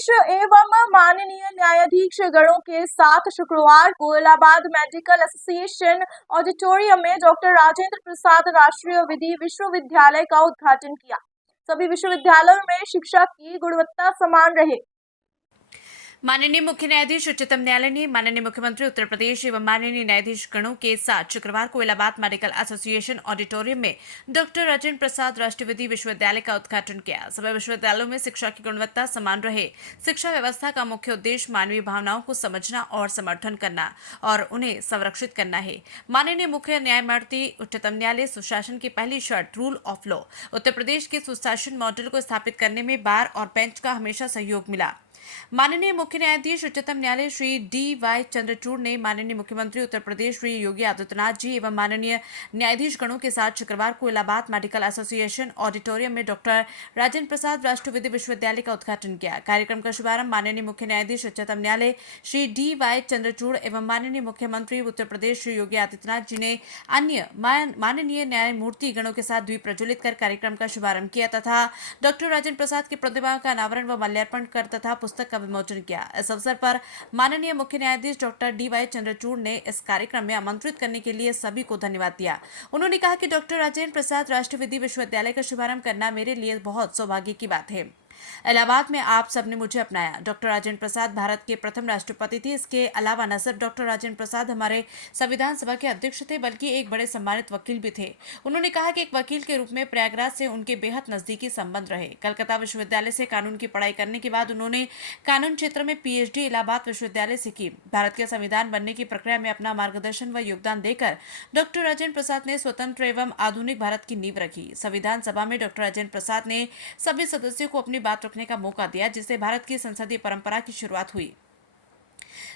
न्यायाधीश एवं माननीय न्यायाधीश गणों के साथ शुक्रवार को इलाहाबाद मेडिकल एसोसिएशन ऑडिटोरियम में डॉक्टर राजेंद्र प्रसाद राष्ट्रीय विधि विश्वविद्यालय का उद्घाटन किया। सभी विश्वविद्यालयों में शिक्षा की गुणवत्ता समान रहे। माननीय मुख्य न्यायाधीश उच्चतम न्यायालय ने माननीय मुख्यमंत्री उत्तर प्रदेश एवं माननीय न्यायाधीश गणों के साथ शुक्रवार को इलाहाबाद मेडिकल एसोसिएशन ऑडिटोरियम में डॉक्टर राजेंद्र प्रसाद राष्ट्रीय विधि विश्वविद्यालय का उद्घाटन किया। सभी विश्वविद्यालयों में शिक्षा की गुणवत्ता समान रहे। शिक्षा व्यवस्था का मुख्य उद्देश्य मानवीय भावनाओं को समझना और समर्थन करना और उन्हें संरक्षित करना है। माननीय मुख्य न्यायमूर्ति उच्चतम न्यायालय सुशासन की पहली शर्त rule of law Uttar Pradesh के सुशासन मॉडल को स्थापित करने में बार और बेंच का हमेशा सहयोग मिला। माननीय मुख्य न्यायाधीश उच्चतम न्यायालय श्री D.Y. चंद्रचूड़ ने माननीय मुख्यमंत्री उत्तर प्रदेश श्री योगी आदित्यनाथ जी एवं माननीय न्यायाधीश गणों के साथ शुक्रवार को इलाहाबाद मेडिकल एसोसिएशन ऑडिटोरियम में डॉक्टर राजेंद्र प्रसाद राष्ट्रीय विधि विश्वविद्यालय का उद्घाटन किया। कार्यक्रम का शुभारंभ माननीय मुख्य न्यायाधीश उच्चतम न्यायालय श्री D.Y. चंद्रचूड़ एवं माननीय मुख्यमंत्री उत्तर प्रदेश श्री योगी आदित्यनाथ जी ने अन्य माननीय न्यायमूर्ति गणों के साथ द्वीप प्रज्वलित कर कार्यक्रम का शुभारंभ किया तथा डॉक्टर राजेंद्र प्रसाद की प्रतिमा का अनावरण व माल्यार्पण कर तथा पुस्तक का विमोचन किया। इस अवसर पर माननीय मुख्य न्यायाधीश डॉक्टर D.Y. चंद्रचूड़ ने इस कार्यक्रम में आमंत्रित करने के लिए सभी को धन्यवाद दिया। उन्होंने कहा कि डॉक्टर राजेंद्र प्रसाद राष्ट्रीय विधि विश्वविद्यालय का शुभारंभ करना मेरे लिए बहुत सौभाग्य की बात है। इलाहाबाद में आप सबने मुझे अपनाया। डॉक्टर राजेंद्र प्रसाद भारत के प्रथम राष्ट्रपति थे। इसके अलावा न सिर्फ डॉक्टर राजेंद्र प्रसाद हमारे संविधान सभा के अध्यक्ष थे बल्कि एक बड़े सम्मानित वकील भी थे। उन्होंने कहा कि एक वकील के रूप में प्रयागराज से उनके बेहद नजदीकी संबंध रहे। कलकत्ता विश्वविद्यालय से कानून की पढ़ाई करने के बाद उन्होंने कानून क्षेत्र में PhD इलाहाबाद विश्वविद्यालय से की। भारत के संविधान बनने की प्रक्रिया में अपना मार्गदर्शन व योगदान देकर डॉक्टर राजेंद्र प्रसाद ने स्वतंत्र एवं आधुनिक भारत की नींव रखी। संविधान सभा में डॉक्टर राजेंद्र प्रसाद ने सभी सदस्यों को अपनी बात रखने का मौका दिया, जिससे भारत की संसदीय परंपरा की शुरुआत हुई।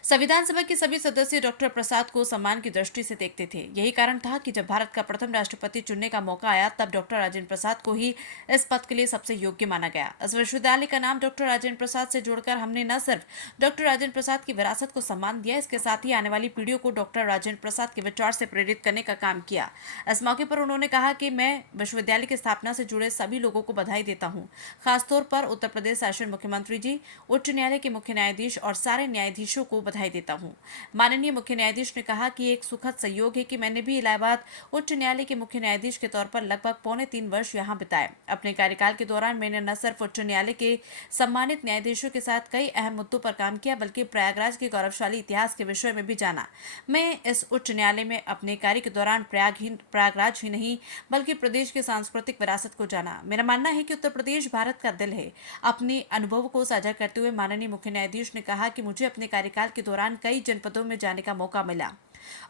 संविधान सभा के सभी सदस्य डॉक्टर प्रसाद को सम्मान की दृष्टि से देखते थे। यही कारण था कि जब भारत का प्रथम राष्ट्रपति चुनने का मौका आया तब डॉक्टर राजेंद्र प्रसाद को ही इस पद के लिए सबसे योग्य माना गया। इस विश्वविद्यालय का नाम डॉक्टर राजेंद्र प्रसाद से जोड़कर हमने न सिर्फ डॉक्टर राजेंद्र प्रसाद की विरासत को सम्मान दिया, इसके साथ ही आने वाली पीढ़ियों को डॉक्टर राजेंद्र प्रसाद के विचार से प्रेरित करने का काम किया। इस मौके पर उन्होंने कहा कि मैं विश्वविद्यालय की स्थापना से जुड़े सभी लोगों को बधाई देता हूँ, खासतौर पर उत्तर प्रदेश शासन मुख्यमंत्री जी, उच्च न्यायालय के मुख्य न्यायाधीश और सारे न्यायाधीशों को बधाई देता हूँ। माननीय मुख्य न्यायाधीश ने कहा कि एक सुखद संयोग है कि मैंने भी इलाहाबाद उच्च न्यायालय के मुख्य न्यायाधीश के तौर पर लगभग 3.25 वर्ष यहां बिताए। अपने कार्यकाल के दौरान मैंने न सिर्फ उच्च न्यायालय के सम्मानित न्यायाधीशों के साथ कई अहम मुद्दों पर काम किया बल्कि प्रयागराज के गौरवशाली इतिहास के विषय में भी जाना। मैं इस उच्च न्यायालय में अपने कार्य के दौरान प्रयागराज ही नहीं बल्कि प्रदेश की सांस्कृतिक विरासत को जाना। मेरा मानना है कि उत्तर प्रदेश भारत का दिल है। अपने अनुभव को साझा करते हुए माननीय मुख्य न्यायाधीश ने कहा कि मुझे अपने कार्यकाल के दौरान कई जनपदों में जाने का मौका मिला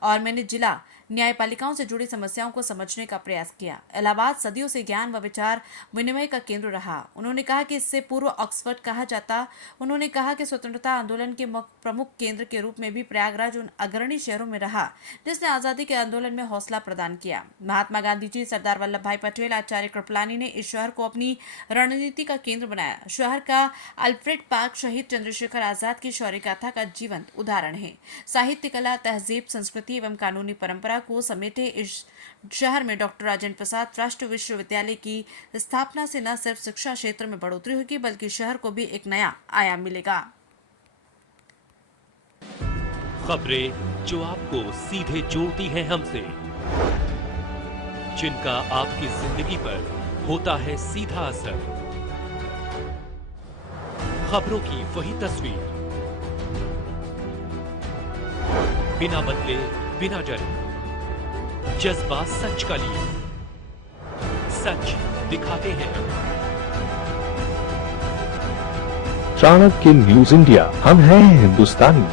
और मैंने जिला न्यायपालिकाओं से जुड़ी समस्याओं को समझने का प्रयास किया। इलाहाबाद सदियों से ज्ञान व विचार विनिमय का केंद्र रहा। उन्होंने कहा कि इससे पूर्व ऑक्सफोर्ड कहा जाता। उन्होंने कहा कि स्वतंत्रता आंदोलन के प्रमुख केंद्र के रूप में भी प्रयागराज उन अग्रणी शहरों में रहा जिसने आजादी के आंदोलन में हौसला प्रदान किया। महात्मा गांधी जी, सरदार वल्लभ भाई पटेल, आचार्य कृपलानी ने इस शहर को अपनी रणनीति का केंद्र बनाया। शहर का अल्फ्रेड पार्क शहीद चंद्रशेखर आजाद की शौर्य गाथा का जीवंत उदाहरण है। साहित्य, कला, तहजीब, संस्कृति एवं कानूनी परंपरा को समेटे इस शहर में डॉक्टर राजेंद्र प्रसाद राष्ट्रीय विश्वविद्यालय की स्थापना से न सिर्फ शिक्षा क्षेत्र में बढ़ोतरी होगी बल्कि शहर को भी एक नया आयाम मिलेगा। खबरें जो आपको सीधे जोड़ती हैं हमसे, जिनका आपकी जिंदगी पर होता है सीधा असर, खबरों की वही तस्वीर, बिना बदले बिना डरे, जज्बा सच का लिए, सच दिखाते हैं। चाणक्य न्यूज इंडिया, हम हैं हिंदुस्तानी।